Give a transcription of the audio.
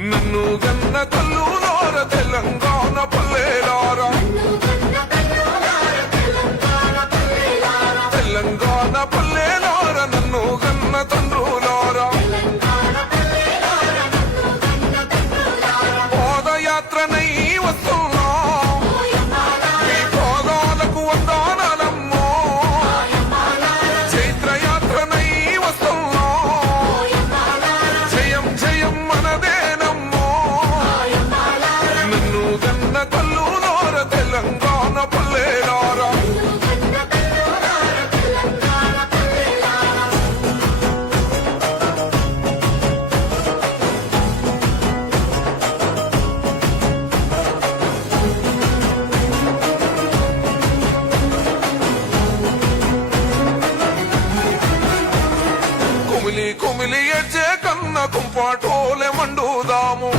నన్ను గన్న తల్లులార తెలంగాణ పల్లెలారా తెలంగాణ పల్లెలార నన్ను గన్న తండ్రులారా పాదయాత్రనై వస్తున్నా ఈ పాదాలకు వందనాలమ్మో చైత్రయాత్రనై వస్తున్నా జయం జయం మనదేనమ్మో నన్ను గన్న తల్లులార తెలంగాణ పల్లెలారా కుమిలి కుమిలి ఎచ్చే కన్న కుంపాటోలే మండుదాము